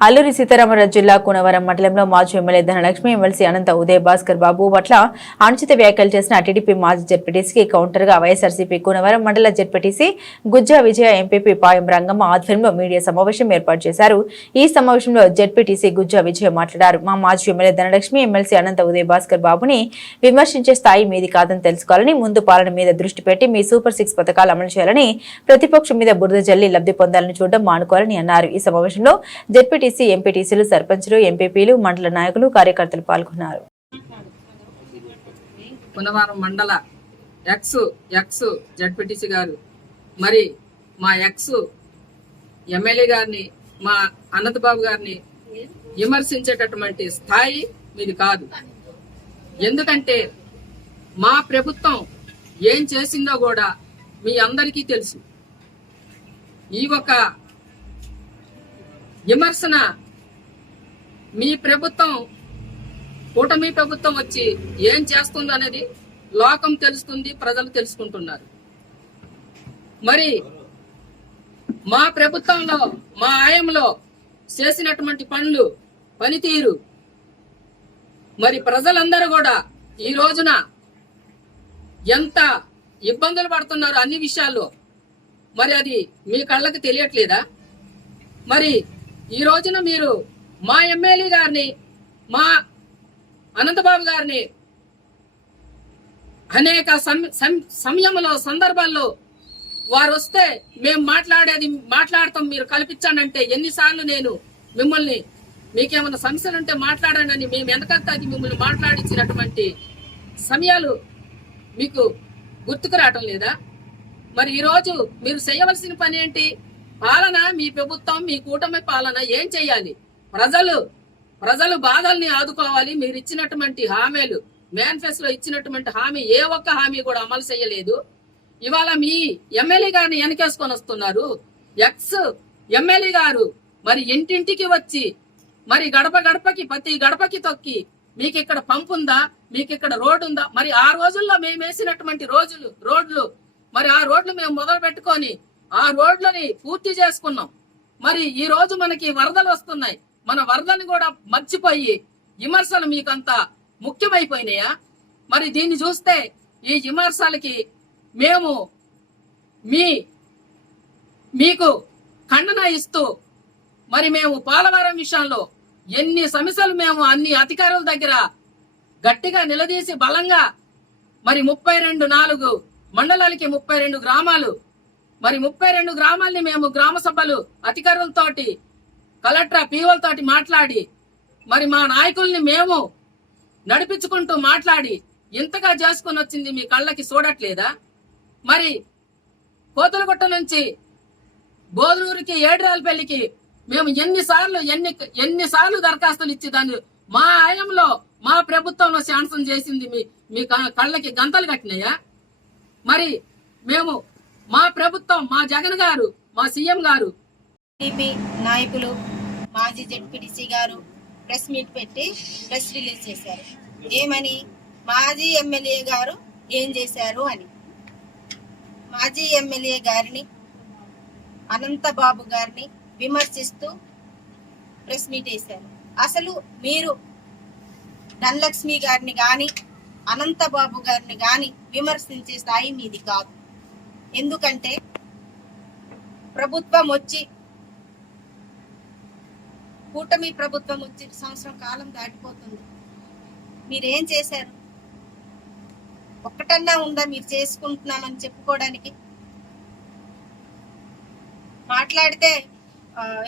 అల్లూరి సీతారామరాజు జిల్లా కునవరం మండలంలో మాజీ ఎమ్మెల్యే ధనలక్ష్మి ఎమ్మెల్సీ అనంత ఉదయ్ భాస్కర్ బాబు పట్ల అనుచిత వ్యాఖ్యలు చేసిన టీడీపీ మాజీ జడ్పీటీసీకి కౌంటర్గా వైఎస్ఆర్సీపీ కునవరం మండల జడ్పీటీసీ గుజ్జా విజయ ఎంపీపీ పాయం రంగమ్మ ఆధ్వర్యంలో మీడియా సమావేశం ఏర్పాటు చేశారు. ఈ సమావేశంలో జడ్పీటీసీ గుజ్జా విజయ మాట్లాడారు. మా మాజీ ఎమ్మెల్యే ధనలక్ష్మి ఎమ్మెల్సీ అనంత ఉదయ్ భాస్కర్ బాబుని విమర్శించే స్థాయి మీది కాదని తెలుసుకోవాలని ముందు పాలన మీద దృష్టి పెట్టి మీ సూపర్ సిక్స్ పథకాలు అమలు చేయాలని ప్రతిపక్షం మీద బురద జల్లి లబ్ధి పొందాలని చూడడం మానుకోవాలని అన్నారు. ఈ సమావేశంలో జెడ్పీటీసీ ఎంపీటీసీలు సర్పంచ్లు ఎంపీపీలు మండల నాయకులు కార్యకర్తలు పాల్గొన్నారు. పునవారం మండల ఎక్స్ ఎక్స్ జడ్పీటీసీ గారు మరి మా ఎక్స్ ఎమ్మెల్యే గారిని మా అనంతబాబు గారిని విమర్శించేటటువంటి స్థాయి మీది కాదు. ఎందుకంటే మా ప్రభుత్వం ఏం చేసిందో కూడా మీ అందరికీ తెలుసు. ఈ ఒక విమర్శన మీ ప్రభుత్వం కూటమి ప్రభుత్వం వచ్చి ఏం చేస్తుంది అనేది లోకం తెలుస్తుంది ప్రజలు తెలుసుకుంటున్నారు. మరి మా ప్రభుత్వంలో మా ఆయంలో చేసినటువంటి పనులు పనితీరు. మరి ప్రజలందరూ కూడా ఈ రోజున ఎంత ఇబ్బందులు పడుతున్నారు అన్ని విషయాల్లో. మరి అది మీ కళ్ళకి తెలియట్లేదా? మరి ఈ రోజున మీరు మా ఎమ్మెల్యే గారిని మా అనంతబాబు గారిని అనేక సమయంలో సందర్భాల్లో వారు వస్తే మేము మాట్లాడేది మాట్లాడతాం మీరు కల్పించండి ఎన్నిసార్లు నేను మిమ్మల్ని మీకేమైనా సమస్యలు ఉంటే మాట్లాడండి అని మేము వెనకత్తాకి మిమ్మల్ని మాట్లాడించినటువంటి సమయాలు మీకు గుర్తుకు రావటం లేదా? మరి ఈరోజు మీరు చేయవలసిన పని ఏంటి? పాలన మీ ప్రభుత్వం మీ కూటమి పాలన ఏం చేయాలి ప్రజలు ప్రజలు బాధల్ని ఆదుకోవాలి. మీరు ఇచ్చినటువంటి హామీలు మేనిఫెస్టోలో ఇచ్చినటువంటి హామీ ఏ ఒక్క హామీ కూడా అమలు చేయలేదు ఇవాళ మీ ఎమ్మెల్యే గారిని వెనకేసుకొని వస్తున్నారు. ఎక్స్ ఎమ్మెల్యే గారు మరి ఇంటింటికి వచ్చి మరి గడప గడపకి ప్రతి గడపకి తొక్కి మీకు ఇక్కడ పంపు ఉందా? మీకు ఇక్కడ రోడ్డు ఉందా? మరి ఆ రోజుల్లో మేము వేసినటువంటి రోజులు రోడ్లు మరి ఆ రోడ్లు మేము మొదలు పెట్టుకొని ఆ రోడ్లని పూర్తి చేసుకున్నాం. మరి ఈ రోజు మనకి వరదలు వస్తున్నాయి. మన వరదని కూడా మర్చిపోయి విమర్శలు మీకంత ముఖ్యమైపోయినాయా? మరి దీన్ని చూస్తే ఈ విమర్శలకి మేము మీ మీకు ఖండన ఇస్తూ మరి మేము పోలవరం విషయంలో ఎన్ని సమస్యలు మేము అన్ని అధికారుల దగ్గర గట్టిగా నిలదీసి బలంగా మరి ముప్పై రెండు నాలుగు మండలాలకి ముప్పై రెండు గ్రామాలు మరి ముప్పై రెండు గ్రామాల్ని మేము గ్రామ సభలు అధికారులతోటి కలెక్టర్ పీఓలతోటి మాట్లాడి మరి మా నాయకుల్ని మేము నడిపించుకుంటూ మాట్లాడి ఇంతగా చేసుకుని వచ్చింది మీ కళ్ళకి చూడట్లేదా? మరి కోతులగుట్ట నుంచి బోధనూరుకి ఏడ్రాలపల్లికి మేము ఎన్నిసార్లు ఎన్ని ఎన్నిసార్లు దరఖాస్తులు ఇచ్చి దాన్ని మా ఆయంలో మా ప్రభుత్వంలో శాంక్షన్ చేసింది మీ మీ కళ్ళకి గంతలు కట్టినాయా? మరి మేము మా ప్రభుత్వం మా జగన్ గారు మా సీఎం గారు. టీడీపీ నాయకులు మాజీ జెడ్పీటీసీ గారు ప్రెస్ మీట్ పెట్టి ప్రెస్ రిలీజ్ చేశారు. ఏమని? మాజీ ఎమ్మెల్యే గారు ఏం చేశారు అని. మాజీ ఎమ్మెల్యే గారిని అనంతబాబు గారిని విమర్శిస్తూ ప్రెస్ మీట్ వేశారు. అసలు మీరు ధనలక్ష్మి గారిని కానీ అనంతబాబు గారిని కానీ విమర్శించే స్థాయి మీది కాదు. ఎందుకంటే ప్రభుత్వం వచ్చి కూటమి ప్రభుత్వం వచ్చి సంవత్సరం కాలం దాటిపోతుంది. మీరేం చేశారు? ఒక్కటన్నా ఉందా మీరు చేసుకుంటున్నామని చెప్పుకోవడానికి? మాట్లాడితే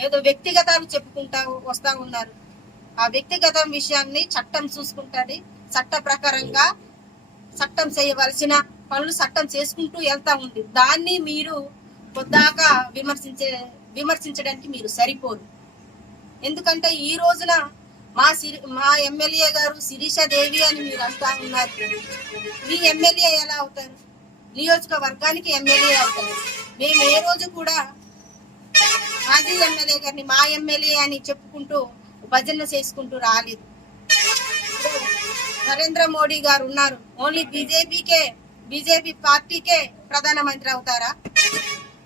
ఏదో వ్యక్తిగతాలు చెప్పుకుంటా వస్తా ఉన్నారు. ఆ వ్యక్తిగత విషయాన్ని చట్టం చూసుకుంటుంది. చట్ట ప్రకారంగా చట్టం చేయవలసిన పనులు చట్టం చేసుకుంటూ వెళ్తా ఉంది. దాన్ని మీరు పొద్దాకా విమర్శించే విమర్శించడానికి మీరు సరిపోరు. ఎందుకంటే ఈ రోజున మా సిరి మా ఎమ్మెల్యే గారు శిరీష దేవి అని మీరు అంటా ఉన్నారు. మీ ఎమ్మెల్యే ఎలా అవుతారు? నియోజకవర్గానికి ఎమ్మెల్యే అవుతారు. మేము ఏ రోజు కూడా మాజీ ఎమ్మెల్యే గారిని మా ఎమ్మెల్యే అని చెప్పుకుంటూ భజన చేసుకుంటూ రాలేదు. నరేంద్ర మోడీ గారు ఉన్నారు. ఓన్లీ బీజేపీకే బీజేపీ పార్టీకే ప్రధానమంత్రి అవుతారా?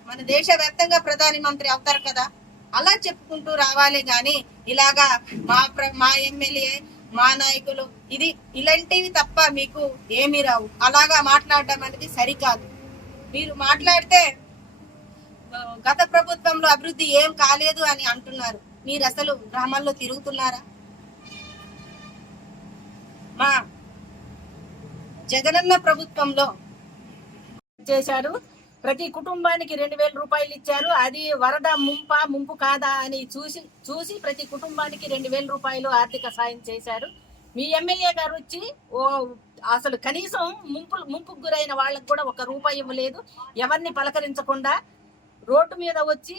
మన దేశ వ్యాప్తంగా ప్రధాని మంత్రి అవుతారు కదా. అలా చెప్పుకుంటూ రావాలి గాని ఇలాగా మా ప్ర- మా ఎమ్మెల్యే మా నాయకులు ఇది ఇలాంటివి తప్ప మీకు ఏమీ రావు. అలాగా మాట్లాడడం అనేది సరికాదు. మీరు మాట్లాడితే గత ప్రభుత్వంలో అభివృద్ధి ఏం కాలేదు అని అంటున్నారు. మీరు అసలు గ్రామాల్లో తిరుగుతున్నారా? మా జగనన్న ప్రభుత్వంలో చేశారు ప్రతి కుటుంబానికి రెండు వేల రూపాయలు ఇచ్చారు. అది వరద ముంప ముంపు కాదా అని చూసి చూసి ప్రతి కుటుంబానికి రెండు వేల రూపాయలు ఆర్థిక సాయం చేశారు. మీ ఎమ్మెల్యే గారు వచ్చి ఓ అసలు కనీసం ముంపు ముంపుకు గురైన వాళ్ళకు కూడా ఒక రూపాయి ఇవ్వలేదు. ఎవరిని పలకరించకుండా రోడ్డు మీద వచ్చి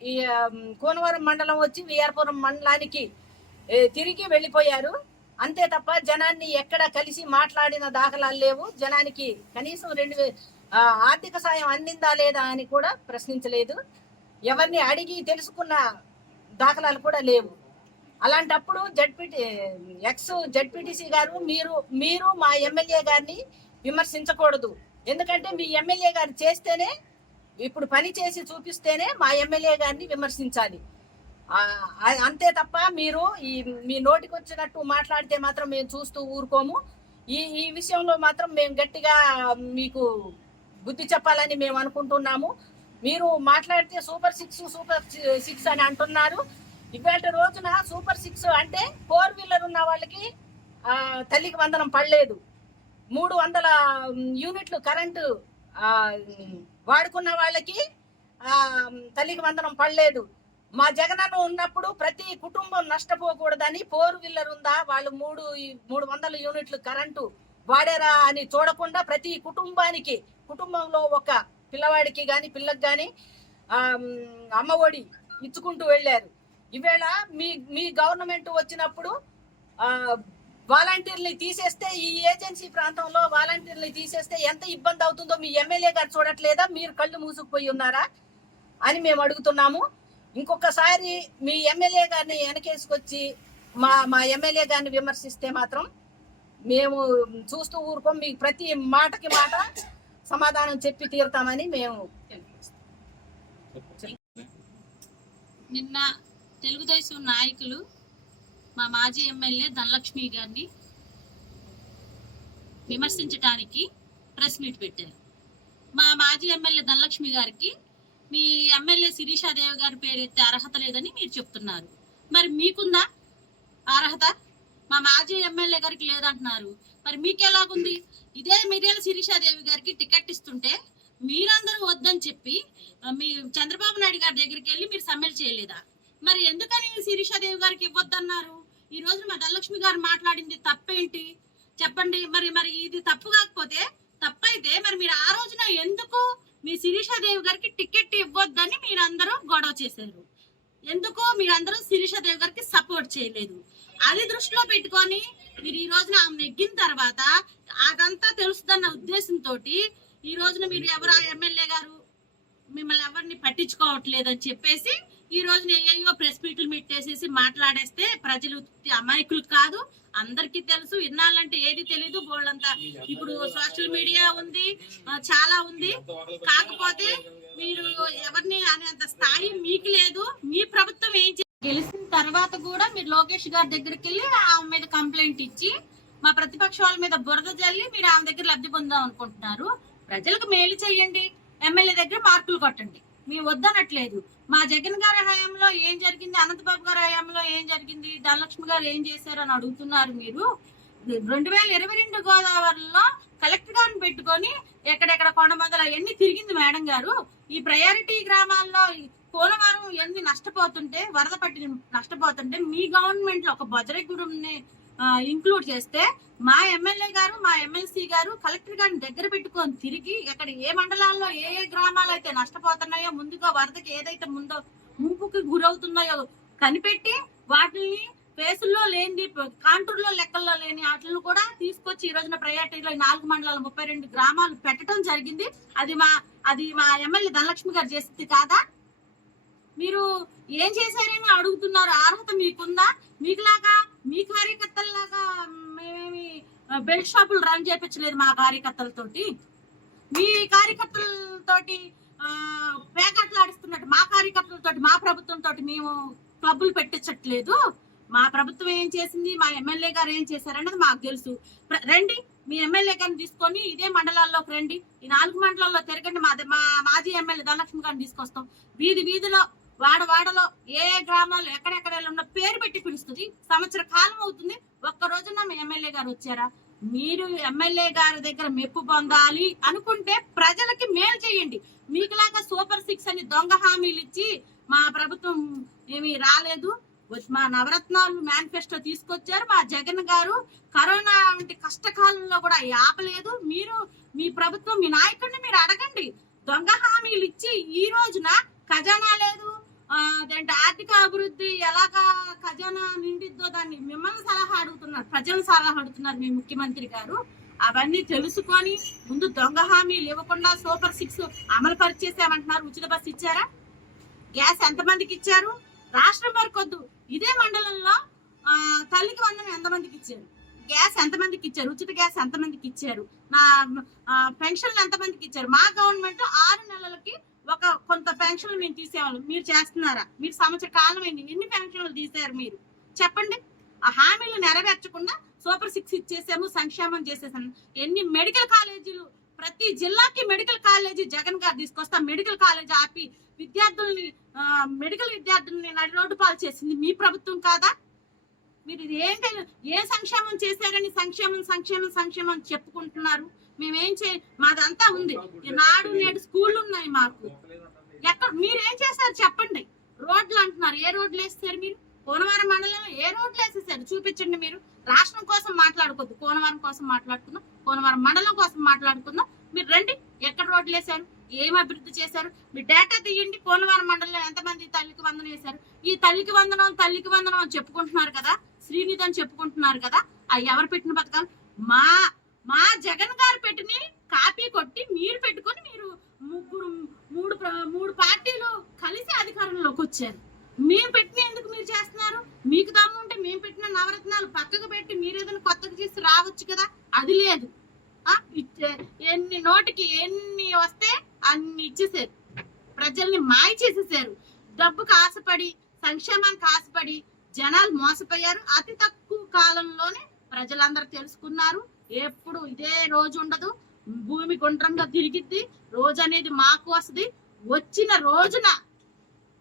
ఈ కోనవరం మండలం వచ్చి విఆర్పురం మండలానికి తిరిగి వెళ్ళిపోయారు. అంతే తప్ప జనాన్ని ఎక్కడ కలిసి మాట్లాడిన దాఖలాలు లేవు. జనానికి కనీసం రెండు ఆర్థిక సాయం అందిందా లేదా అని కూడా ప్రశ్నించలేదు. ఎవరిని అడిగి తెలుసుకున్న దాఖలాలు కూడా లేవు. అలాంటప్పుడు జడ్పీటీ ఎక్స్ జడ్పీటీసీ గారు మీరు మీరు మా ఎమ్మెల్యే గారిని విమర్శించకూడదు. ఎందుకంటే మీ ఎమ్మెల్యే గారు చేస్తేనే ఇప్పుడు పని చేసి చూపిస్తేనే మా ఎమ్మెల్యే గారిని విమర్శించాలి. అంతే తప్ప మీరు ఈ మీ నోటికి వచ్చినట్టు మాట్లాడితే మాత్రం మేము చూస్తూ ఊరుకోము. ఈ ఈ విషయంలో మాత్రం మేము గట్టిగా మీకు బుద్ధి చెప్పాలని మేము అనుకుంటున్నాము. మీరు మాట్లాడితే సూపర్ సిక్స్ సూపర్ సిక్స్ అని అంటున్నారు. ఇవాళ రోజున సూపర్ సిక్స్ అంటే ఫోర్ వీలర్ ఉన్న వాళ్ళకి తల్లికి వందనం పడలేదు. మూడు వందల యూనిట్లు కరెంటు వాడుకున్న వాళ్ళకి తల్లికి వందనం పడలేదు. మా జగనన్న ఉన్నప్పుడు ప్రతి కుటుంబం నష్టపోకూడదని ఫోర్ వీలర్ ఉందా? వాళ్ళు మూడు మూడు వందల యూనిట్లు కరెంటు వాడారా అని చూడకుండా ప్రతి కుటుంబానికి కుటుంబంలో ఒక పిల్లవాడికి కానీ పిల్లకి కానీ అమ్మ ఒడి ఇచ్చుకుంటూ వెళ్ళారు. ఈవేళ మీ మీ గవర్నమెంట్ వచ్చినప్పుడు వాలంటీర్ని తీసేస్తే ఈ ఏజెన్సీ ప్రాంతంలో వాలంటీర్ని తీసేస్తే ఎంత ఇబ్బంది అవుతుందో మీ ఎమ్మెల్యే గారు చూడట్లేదా? మీరు కళ్ళు మూసుకుపోయి ఉన్నారా? అని మేము అడుగుతున్నాము. ఇంకొకసారి మీ ఎమ్మెల్యే గారిని వెనకేసుకొచ్చి మా మా ఎమ్మెల్యే గారిని విమర్శిస్తే మాత్రం మేము చూస్తూ ఊరుకోం. మీకు ప్రతి మాటకి మాట సమాధానం చెప్పి తీరుతామని మేము నిన్న తెలుగుదేశం నాయకులు మా మాజీ ఎమ్మెల్యే ధనలక్ష్మి గారిని విమర్శించటానికి ప్రెస్ మీట్ పెట్టారు. మా మాజీ ఎమ్మెల్యే ధనలక్ష్మి గారికి మీ ఎమ్మెల్యే శిరీషాదేవి గారి పేరెత్తే అర్హత లేదని మీరు చెప్తున్నారు. మరి మీకుందా అర్హత? మా మాజీ ఎమ్మెల్యే గారికి లేదంటున్నారు. మరి మీకు ఎలాగుంది ఇదే మిర్యాల శిరీషాదేవి గారికి టికెట్ ఇస్తుంటే మీరందరూ వద్దని చెప్పి మీ చంద్రబాబు నాయుడు గారి దగ్గరికి వెళ్ళి మీరు సమ్మెలు చేయలేదా? మరి ఎందుకని శిరీషాదేవి గారికి ఇవ్వద్దన్నారు? ఈ రోజు మా ధనలక్ష్మి గారు మాట్లాడింది తప్పేంటి? చెప్పండి. మరి మరి ఇది తప్పు కాకపోతే తప్పైతే మరి మీరు ఆ రోజున ఎందుకు మీ శిరీషాదేవి గారికి టికెట్ ఇవ్వద్దని మీరందరూ గొడవ చేశారు. ఎందుకు మీరందరూ శిరీషాదేవి గారికి సపోర్ట్ చేయలేదు. అది దృష్టిలో పెట్టుకొని మీరు ఈ రోజున ఆమె నెగ్గిన తర్వాత అదంతా తెలుస్తుందన్న ఉద్దేశంతో ఈ రోజున మీరు ఎవరు ఎమ్మెల్యే గారు? మిమ్మల్ని ఎవరిని పట్టించుకోవట్లేదని చెప్పేసి ఈ రోజు ఏయో ప్రెస్ మీట్లు పెట్టేసేసి మాట్లాడేస్తే ప్రజలు అమాయకులు కాదు అందరికి తెలుసు ఇన్నాళ్ళంటే ఏది తెలీదు బోళ్ళంతా ఇప్పుడు సోషల్ మీడియా ఉంది చాలా ఉంది. కాకపోతే మీరు ఎవరిని అనేంత స్థాయి మీకు లేదు మీ ప్రభుత్వం ఏం గెలిచిన తర్వాత కూడా మీరు లోకేష్ గారి దగ్గరికి వెళ్ళి ఆమె మీద కంప్లైంట్ ఇచ్చి మా ప్రతిపక్ష వాళ్ళ మీద బురద జల్లి మీరు ఆమె దగ్గర లబ్ధి పొందాం అనుకుంటున్నారు. ప్రజలకు మేలు చేయండి ఎమ్మెల్యే దగ్గర మార్కులు కొట్టండి. మీ వద్దనట్లేదు. మా జగన్ గారి హయాంలో ఏం జరిగింది అనంతబాబు గారి హయాంలో ఏం జరిగింది ధనలక్ష్మి గారు ఏం చేశారు అని అడుగుతున్నారు మీరు. రెండు వేల ఇరవై రెండు గోదావరిలో కలెక్టర్ గారిని పెట్టుకొని ఎక్కడెక్కడ కొండమందల అవన్నీ తిరిగింది మేడం గారు. ఈ ప్రయారిటీ గ్రామాల్లో పోలవరం ఎన్ని నష్టపోతుంటే వరద పట్టి నష్టపోతుంటే మీ గవర్నమెంట్లో ఒక బజరగుడుని ఇంక్లూడ్ చేస్తే మా ఎమ్మెల్యే గారు మా ఎమ్మెల్సీ గారు కలెక్టర్ గారిని దగ్గర పెట్టుకొని తిరిగి ఎక్కడ ఏ మండలాల్లో ఏ ఏ గ్రామాలు అయితే నష్టపోతున్నాయో ముందుగా వరదకి ఏదైతే ముందో ముంపుకి గురవుతున్నాయో కనిపెట్టి వాటిని ఫేసుల్లో లేని కాంటూర్లో లెక్కల్లో లేని వాటిని కూడా తీసుకొచ్చి ఈ రోజున ప్రయారిటీలో నాలుగు మండలాల ముప్పై రెండు గ్రామాలు పెట్టడం జరిగింది. అది మా అది మా ఎమ్మెల్యే ధనలక్ష్మి గారు చేసింది కాదా? మీరు ఏం చేశారని అడుగుతున్నారు? అర్హత మీకుందా? మీకులాగా మీ కార్యకర్తల్లాగా మేమేమి బెల్ట్ షాపులు రన్ చేయించలేదు మా కార్యకర్తలతోటి? మీ కార్యకర్తలతోటి ఆ, ఆడిస్తున్నట్టు మా కార్యకర్తలతో మా ప్రభుత్వంతో మేము క్లబ్బులు పెట్టించట్లేదు. మా ప్రభుత్వం ఏం చేసింది మా ఎమ్మెల్యే గారు ఏం చేశారన్నది మాకు తెలుసు. రండి మీ ఎమ్మెల్యే గారిని తీసుకొని ఇదే మండలాల్లోకి రండి. ఈ నాలుగు మండలాల్లో తిరగండి మా మాజీ ఎమ్మెల్యే ధనలక్ష్మి గారిని తీసుకొస్తాం. వీధి వీధిలో వాడ వాడలో ఏ గ్రామాలు ఎక్కడెక్కడ ఉన్న పేరు పెట్టి పిలుస్తుంది. సంవత్సర కాలం అవుతుంది. ఒక్క రోజున మీ ఎమ్మెల్యే గారు వచ్చారా? మీరు ఎమ్మెల్యే గారి దగ్గర మెప్పు పొందాలి అనుకుంటే ప్రజలకి మేలు చేయండి. మీకులాగా సూపర్ సిక్స్ అని దొంగ హామీలు ఇచ్చి మా ప్రభుత్వం ఏమీ రాలేదు. మా నవరత్నాలు మేనిఫెస్టో తీసుకొచ్చారు. మా జగన్ గారు కరోనా వంటి కష్టకాలంలో కూడా ఆపలేదు. మీరు మీ ప్రభుత్వం మీ నాయకుడిని మీరు అడగండి. దొంగ హామీలు ఇచ్చి ఈ రోజున ఖజానా లేదు అదేంటి ఆర్థిక అభివృద్ధి ఎలాగా ఖజానా నిండిద్దో దాన్ని మిమ్మల్ని సలహా అడుగుతున్నారు ప్రజలు సలహా అడుగుతున్నారు మీ ముఖ్యమంత్రి గారు. అవన్నీ తెలుసుకొని ముందు దొంగ హామీలు ఇవ్వకుండా సూపర్ సిక్స్ అమలు పరిచేసామంటున్నారు. ఉచిత బస్సు ఇచ్చారా? గ్యాస్ ఎంతమందికి ఇచ్చారు? రాష్ట్రం వరకు వద్దు ఇదే మండలంలో తల్లికి వందనం ఎంతమందికి ఇచ్చారు? గ్యాస్ ఎంతమందికి ఇచ్చారు? ఉచిత గ్యాస్ ఎంతమందికి ఇచ్చారు? నా పెన్షన్లు ఎంతమందికి ఇచ్చారు? మా గవర్నమెంట్ ఆరు నెలలకి ఒక కొంత పెన్షన్లు మేము తీసేవాళ్ళం. మీరు చేస్తున్నారా? మీరు సంవత్సర కాలం అయింది. ఎన్ని పెన్షన్లు తీసారు మీరు? చెప్పండి. ఆ హామీలు నెరవేర్చకుండా సూపర్ సిక్స్ ఇచ్చేసాము సంక్షేమం చేసేసాము. ఎన్ని మెడికల్ కాలేజీలు ప్రతి జిల్లాకి మెడికల్ కాలేజీ జగన్ గారు తీసుకొస్తా మెడికల్ కాలేజ్ ఆపి విద్యార్థుల్ని మెడికల్ విద్యార్థుల్ని నడి రోడ్డు పాలు చేసింది మీ ప్రభుత్వం కాదా? మీరు ఇది ఏం ఏ సంక్షేమం చేశారని సంక్షేమం సంక్షేమం సంక్షేమం అని చెప్పుకుంటున్నారు? మేమేం చే మాదంతా ఉంది. ఈ నాడు నేడు స్కూళ్ళు ఉన్నాయి మాకు. ఎక్కడ మీరు ఏం చేశారు చెప్పండి. రోడ్లు అంటున్నారు. ఏ రోడ్లు వేస్తారు మీరు? కోనవరం మండలంలో ఏ రోడ్లు వేసేసారు చూపించండి మీరు. రాష్ట్రం కోసం మాట్లాడుకోవద్దు. కోనవరం కోసం మాట్లాడుకుందాం. కోనవరం మండలం కోసం మాట్లాడుకుందాం. మీరు రండి. ఎక్కడ రోడ్లు వేశారు? ఏం అభివృద్ధి చేశారు? మీ డేటా తీయండి. కోనవరం మండలంలో ఎంతమంది తల్లికి వందనం వేశారు? ఈ తల్లికి వందనం తల్లికి వందనం అని చెప్పుకుంటున్నారు కదా. శ్రీనిధి అని చెప్పుకుంటున్నారు కదా ఆ ఎవరు పెట్టిన పథకాలు? మా మా జగన్ గారు పెట్టిన కాపీ కొట్టి మీరు పెట్టుకొని మీరు ముగ్గురు మూడు మూడు పార్టీలు కలిసి అధికారంలోకి వచ్చారు. మేము పెట్టిన ఎందుకు మీరు చేస్తున్నారు? మీకు దమ్ము ఉంటే మేము పెట్టిన నవరత్నాలు పక్కకు పెట్టి మీరు ఏదైనా కొత్తగా చేసి రావచ్చు కదా? అది లేదు. ఇచ్చే- ఎన్ని నోటికి ఎన్ని వస్తే అన్ని ఇచ్చేసారు ప్రజల్ని మాయ చేసేసారు డబ్బుకు ఆశపడి సంక్షేమానికి ఆశపడి జనాలు మోసపోయారు. అతి తక్కువ కాలంలోనే ప్రజలందరూ తెలుసుకున్నారు. ఎప్పుడు ఇదే రోజు ఉండదు. భూమి గుండ్రంగా తిరిగిద్ది. రోజు అనేది మాకు వస్తుంది. వచ్చిన రోజున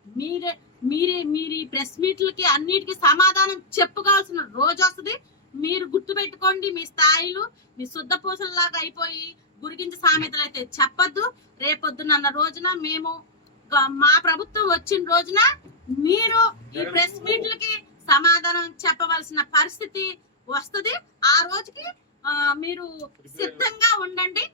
మీరే మీరే మీరు ఈ ప్రెస్ మీట్లకి అన్నిటికీ సమాధానం చెప్పుకోవాల్సిన రోజు వస్తుంది. మీరు గుర్తుపెట్టుకోండి మీ స్థాయిలు మీ శుద్ధ పూసల్లాగా అయిపోయి గురిగించి సామెతలు అయితే చెప్పొద్దు. రేపొద్దునన్న రోజున మేము మా ప్రభుత్వం వచ్చిన రోజున మీరు ఈ ప్రెస్ మీట్లకి సమాధానం చెప్పవలసిన పరిస్థితి వస్తుంది. ఆ రోజుకి మీరు సిద్ధంగా ఉండండి.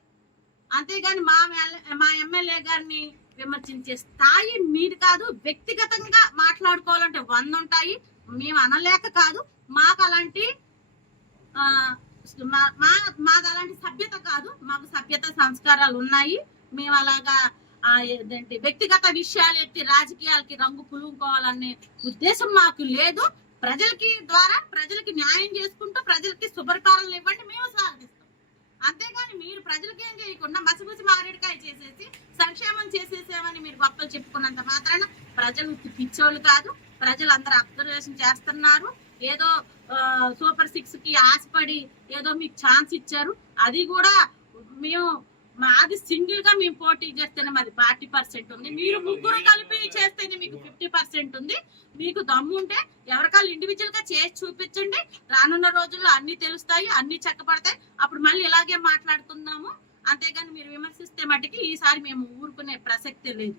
అంతేగాని మా ఎమ్మెల్యే- మా ఎమ్మెల్యే గారిని విమర్శించే స్థాయి మీది కాదు. వ్యక్తిగతంగా మాట్లాడుకోవాలంటే వంద ఉంటాయి మేము అనలేక కాదు. మాకు అలాంటి ఆ, మా- మా మాది అలాంటి సభ్యత కాదు. మాకు సభ్యత సంస్కారాలు ఉన్నాయి. మేము అలాగా ఏంటంటే వ్యక్తిగత విషయాలు ఎత్తి రాజకీయాలకి రంగు పులుకోవాలనే ఉద్దేశం మాకు లేదు. ప్రజలకి ద్వారా ప్రజలకి న్యాయం చేసుకుంటూ ప్రజలకి శుభ్రకారాలు ఇవ్వండి మేము సాగిస్తాం అంతేగాని మీరు ప్రజలకి ఏం చేయకుండా మసిగుసి మారేడుకాయ చేసేసి సంక్షేమం చేసేసామని మీరు గొప్పలు చెప్పుకున్నంత మాత్రాన ప్రజలు పిచ్చోళ్ళు కాదు. ప్రజలు అందరూ అబ్జర్వేషన్ చేస్తున్నారు. ఏదో ఆ, సూపర్ సిక్స్కి ఆశపడి ఏదో మీకు ఛాన్స్ ఇచ్చారు. అది కూడా మేము మాది సింగిల్గా మేము పోటీ చేస్తేనే మాది ఫార్టీ పర్సెంట్ ఉంది. మీరు ముగ్గురు కలిపి చేస్తేనే మీకు ఫిఫ్టీ పర్సెంట్ ఉంది. మీకు దమ్ము ఉంటే ఎవరికాళ్ళు ఇండివిజువల్గా చేసి చూపించండి. రానున్న రోజుల్లో అన్ని తెలుస్తాయి అన్ని చక్కబడతాయి. అప్పుడు మళ్ళీ ఇలాగే మాట్లాడుకుందాము. అంతేగాని మీరు విమర్శిస్తే మటుకి ఈసారి మేము ఊరుకునే ప్రసక్తే లేదు.